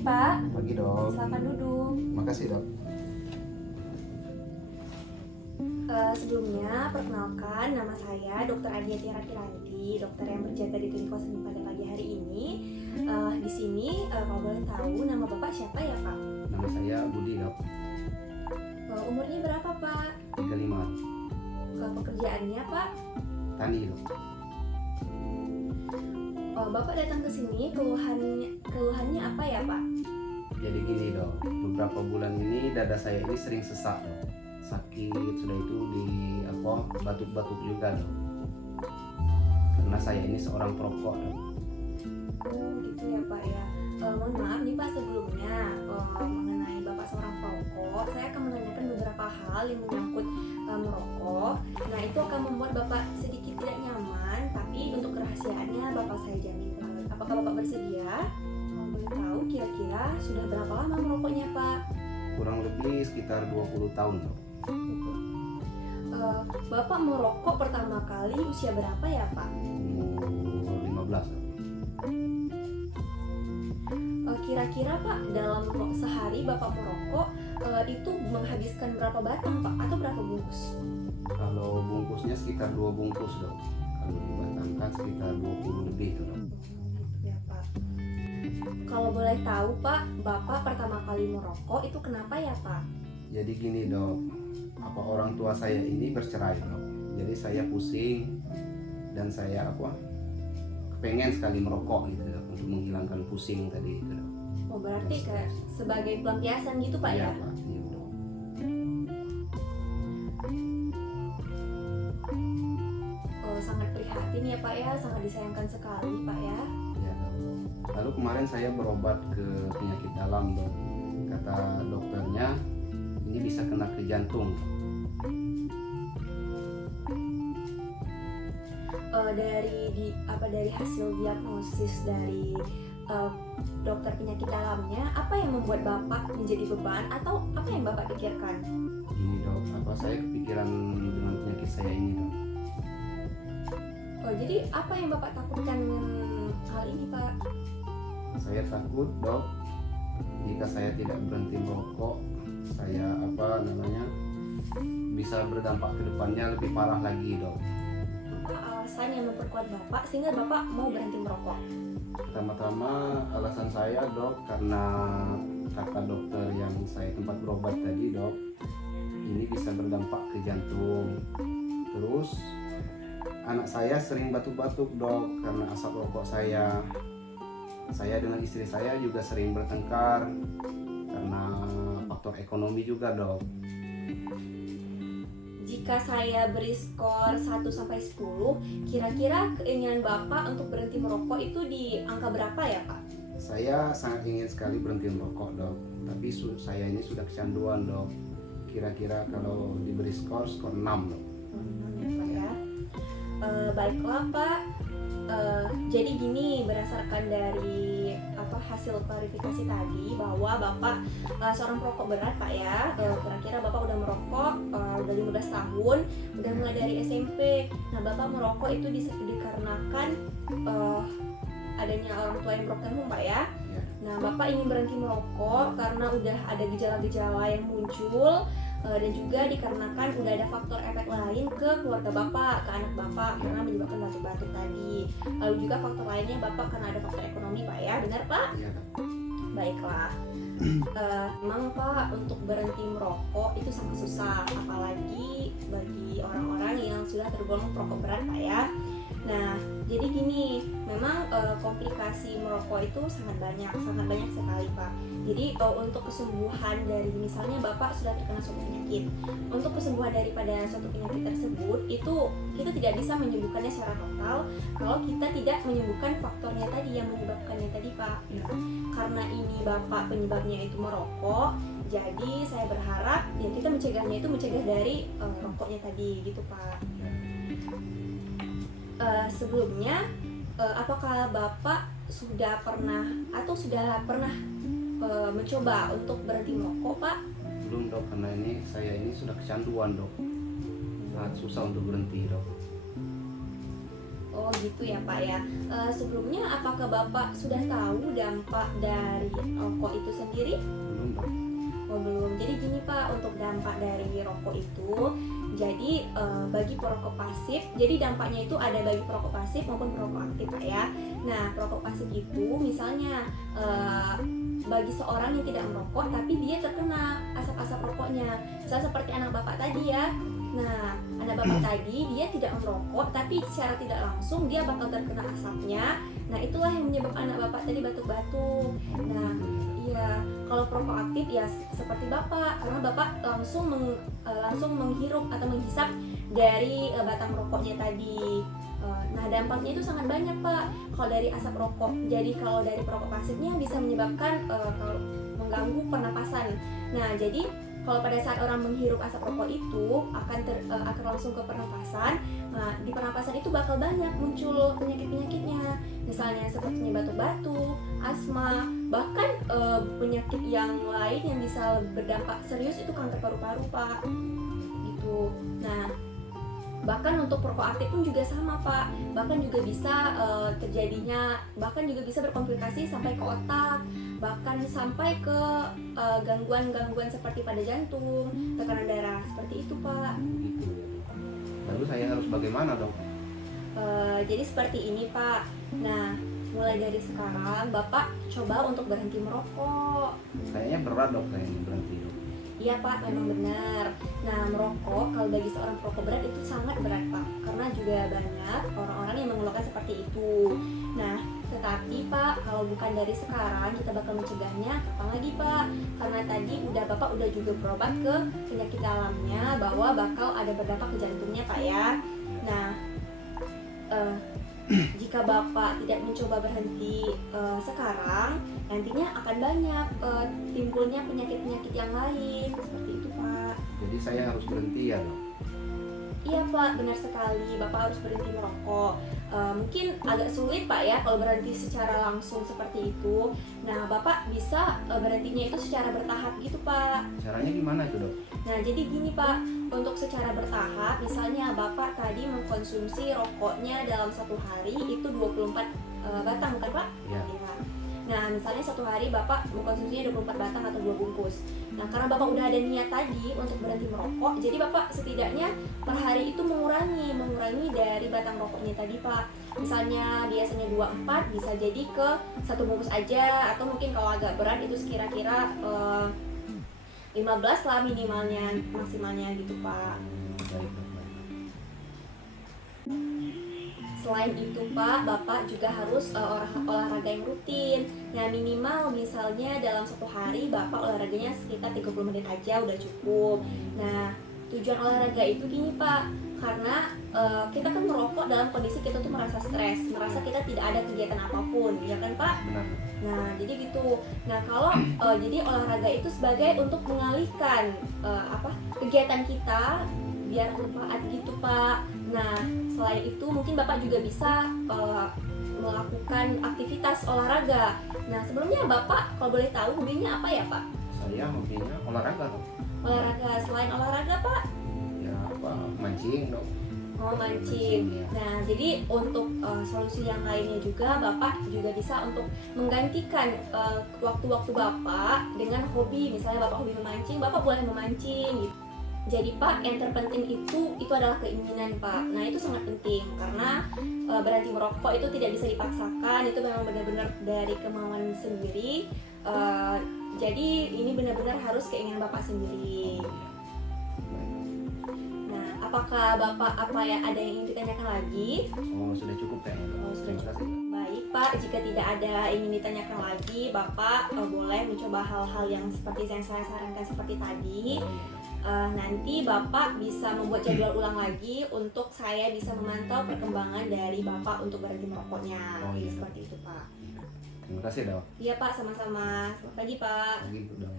Pak. Pagi dok. Silakan duduk. Makasih dok. Sebelumnya, perkenalkan nama saya Dr. Adiati Rakiranti, dokter yang berjaga di klinik Kosan pada pagi hari ini. Di sini, kalau boleh tahu, nama Bapak siapa ya Pak? Nama saya Budi dok. Umurnya berapa Pak? 35. Pekerjaannya Pak? Tani dok. Bapak datang ke sini, keluhannya apa ya Pak? Jadi gini dok, beberapa bulan ini dada saya ini sering sesak dok. Sakit sudah itu di batuk-batuk juga dok. Karena saya ini seorang perokok dok. Oh gitu ya Pak ya. Mohon maaf nih Pak, sebelumnya mengenai Bapak seorang perokok, saya akan menanyakan beberapa hal yang menyangkut merokok. Nah itu akan membuat Bapak sedikit tidak nyaman, tapi untuk kerahasiaannya Bapak saya jamin banget. Apakah Bapak bersedia? Kalau boleh tahu kira-kira sudah berapa lama merokoknya Pak? Kurang lebih sekitar 20 tahun dok. Bapak merokok pertama kali usia berapa ya Pak? Umur 15 dok. Kira-kira Pak, dalam sehari Bapak merokok itu menghabiskan berapa batang Pak? Atau berapa bungkus? Kalau bungkusnya sekitar 2 bungkus dok. Kalau dibatangkan sekitar 20 lebih tuh dok. Ya Pak. Kalau boleh tahu Pak, Bapak pertama kali merokok itu kenapa ya Pak? Jadi gini dok, orang tua saya ini bercerai dok. Jadi saya pusing dan saya pengen sekali merokok gitu dok, untuk menghilangkan pusing tadi itu dok. Oh berarti kayak sebagai pelampiasan gitu Pak ya? Iya Pak, iya dok. Oh sangat prihatin ya Pak ya, sangat disayangkan sekali Pak ya. Iya dok. Lalu kemarin saya berobat ke penyakit dalam dok. Kata dokternya ini bisa kena ke jantung. Dari hasil diagnosis dari dokter penyakit dalamnya, apa yang membuat Bapak menjadi beban atau apa yang Bapak pikirkan? Ini dok, saya kepikiran dengan penyakit saya ini dok. Oh, jadi apa yang Bapak takutkan dengan hal ini Pak? Saya takut dok, jika saya tidak berhenti merokok, saya bisa berdampak ke depannya lebih parah lagi dok. Apa alasan yang memperkuat Bapak sehingga Bapak mau berhenti merokok? Pertama-tama alasan saya dok, karena kata dokter yang saya tempat berobat tadi dok, ini bisa berdampak ke jantung. Terus anak saya sering batuk-batuk dok karena asap rokok saya. Saya dengan istri saya juga sering bertengkar karena faktor ekonomi juga dok. Jika saya beri skor 1-10, kira-kira keinginan Bapak untuk berhenti merokok itu di angka berapa ya Pak? Saya sangat ingin sekali berhenti merokok dok, tapi saya ini sudah kecanduan dok. Kira-kira kalau diberi skor 6 dok. Ya Pak ya. Baiklah Pak. Jadi gini, berdasarkan dari hasil klarifikasi tadi bahwa Bapak seorang perokok berat Pak ya. Kira-kira Bapak udah merokok udah 15 tahun, udah mulai dari SMP. Nah Bapak merokok itu dikarenakan adanya orang tua yang broken home Pak ya. Nah Bapak ingin berhenti merokok karena udah ada gejala-gejala yang muncul, dan juga dikarenakan udah ada faktor efek lain ke keluarga Bapak, ke anak Bapak karena menyebabkan batuk-batuk tadi. Lalu juga faktor lainnya Bapak karena ada faktor ekonomi Pak ya, benar Pak? Iya. Baiklah. Memang Pak, untuk berhenti merokok itu sangat susah, apalagi bagi orang-orang yang sudah tergolong perokok berat Pak ya. Nah, jadi gini, memang komplikasi merokok itu sangat banyak sekali Pak. Jadi untuk kesembuhan dari misalnya Bapak sudah terkena suatu penyakit, untuk kesembuhan daripada suatu penyakit tersebut itu kita tidak bisa menyembuhkannya secara total kalau kita tidak menyembuhkan faktornya tadi yang menyebabkannya tadi Pak. Nah, karena ini Bapak penyebabnya itu merokok, jadi saya berharap ya kita mencegah dari rokoknya tadi gitu Pak. Sebelumnya apakah Bapak sudah pernah mencoba untuk berhenti merokok Pak? Belum dok, karena saya ini sudah kecanduan dok. Sangat susah untuk berhenti dok. Oh gitu ya Pak ya. Sebelumnya apakah Bapak sudah tahu dampak dari rokok itu sendiri? Belum dok. Oh belum. Jadi gini Pak, untuk dampak dari rokok itu, jadi bagi perokok pasif, jadi dampaknya itu ada bagi perokok pasif maupun perokok aktif Pak ya. Nah perokok pasif itu misalnya bagi seorang yang tidak merokok tapi dia terkena asap-asap rokoknya, misalnya seperti anak Bapak tadi ya. Nah anak Bapak tadi dia tidak merokok tapi secara tidak langsung dia bakal terkena asapnya. Nah itulah yang menyebabkan anak Bapak tadi batuk-batuk. Nah iya, kalau perokok aktif ya seperti Bapak, karena Bapak langsung menghirup atau menghisap dari batang rokoknya tadi. Nah dampaknya itu sangat banyak Pak kalau dari asap rokok. Jadi kalau dari perokok pasifnya bisa menyebabkan kalau mengganggu pernapasan. Nah jadi kalau pada saat orang menghirup asap rokok itu akan langsung ke pernapasan. Nah di pernapasan itu bakal banyak muncul penyakit-penyakitnya, misalnya seperti batuk-batuk, asma, bahkan penyakit yang lain yang bisa berdampak serius itu kanker paru-paru Pak gitu. Nah bahkan untuk perokok aktif pun juga sama Pak, bahkan juga bisa bahkan juga bisa berkomplikasi sampai ke otak, bahkan sampai ke gangguan-gangguan seperti pada jantung, tekanan darah, seperti itu Pak. Gitu ya. Lalu saya harus bagaimana dok? Jadi seperti ini Pak. Nah mulai dari sekarang Bapak coba untuk berhenti merokok. Kayaknya berat dok kayaknya berhenti dok. Iya Pak, memang benar. Nah merokok kalau bagi seorang perokok berat itu sangat berat Pak, karena juga banyak orang-orang yang mengeluhkan seperti itu. Nah tetapi Pak, kalau bukan dari sekarang kita bakal mencegahnya, kapan lagi Pak? Karena tadi Bapak udah juga berobat ke penyakit dalamnya bahwa bakal ada berdampak ke jantungnya Pak ya. Nah jika Bapak tidak mencoba berhenti sekarang, nantinya akan banyak timbulnya penyakit-penyakit yang lain, seperti itu Pak. Jadi saya harus berhenti ya dok? Iya Pak, benar sekali, Bapak harus berhenti merokok. Mungkin agak sulit Pak ya kalau berhenti secara langsung seperti itu. Nah Bapak bisa berhentinya itu secara bertahap gitu Pak. Caranya gimana itu dok? Nah jadi gini Pak, untuk secara bertahap, misalnya Bapak tadi mengkonsumsi rokoknya dalam satu hari itu 24 batang bukan Pak? Iya. Iya. Nah misalnya satu hari Bapak mengkonsumsinya 24 batang atau 2 bungkus. Nah karena Bapak udah ada niat tadi untuk berhenti merokok, jadi Bapak setidaknya per hari itu mengurangi dari batang rokoknya tadi Pak. Misalnya biasanya 24 bisa jadi ke 1 bungkus aja, atau mungkin kalau agak berat itu kira-kira 15 lah minimalnya, maksimalnya gitu Pak. Baik dok, baik. Selain itu Pak, Bapak juga harus olahraga yang rutin. Nah minimal misalnya dalam satu hari Bapak olahraganya sekitar 30 menit aja udah cukup. Nah tujuan olahraga itu gini Pak, karena kita kan merokok dalam kondisi kita tuh merasa stres, merasa kita tidak ada kegiatan apapun, ya kan Pak? Benar. Nah jadi gitu. Nah kalau jadi olahraga itu sebagai untuk mengalihkan kegiatan kita biar bermanfaat gitu Pak. Nah selain itu mungkin Bapak juga bisa melakukan aktivitas olahraga. Nah sebelumnya Bapak kalau boleh tahu hobinya apa ya Pak? Saya hobinya olahraga dok. Olahraga, selain olahraga Pak? Ya apa? Mancing dok. Oh mancing. Ya. Nah jadi untuk solusi yang lainnya juga Bapak juga bisa untuk menggantikan waktu-waktu Bapak dengan hobi. Misalnya Bapak hobi memancing, Bapak boleh memancing gitu. Jadi Pak, yang terpenting itu adalah keinginan Pak. Nah itu sangat penting karena berhenti merokok itu tidak bisa dipaksakan. Itu memang benar-benar dari kemauan sendiri. Jadi ini benar-benar harus keinginan Bapak sendiri. Nah, apakah Bapak ada yang ingin ditanyakan lagi? Oh sudah cukup kayaknya dok. Oh, sudah Terima cukup. kasih. Baik Pak, jika tidak ada ingin ditanyakan lagi, Bapak boleh mencoba hal-hal yang seperti yang saya sarankan seperti tadi. Oh, iya, dok. Nanti Bapak bisa membuat jadwal ulang lagi untuk saya bisa memantau perkembangan dari Bapak untuk berhenti merokoknya. Oh, iya. Seperti itu Pak. Terima kasih dok. Iya Pak, sama-sama. Selamat pagi Pak. Lagi dok.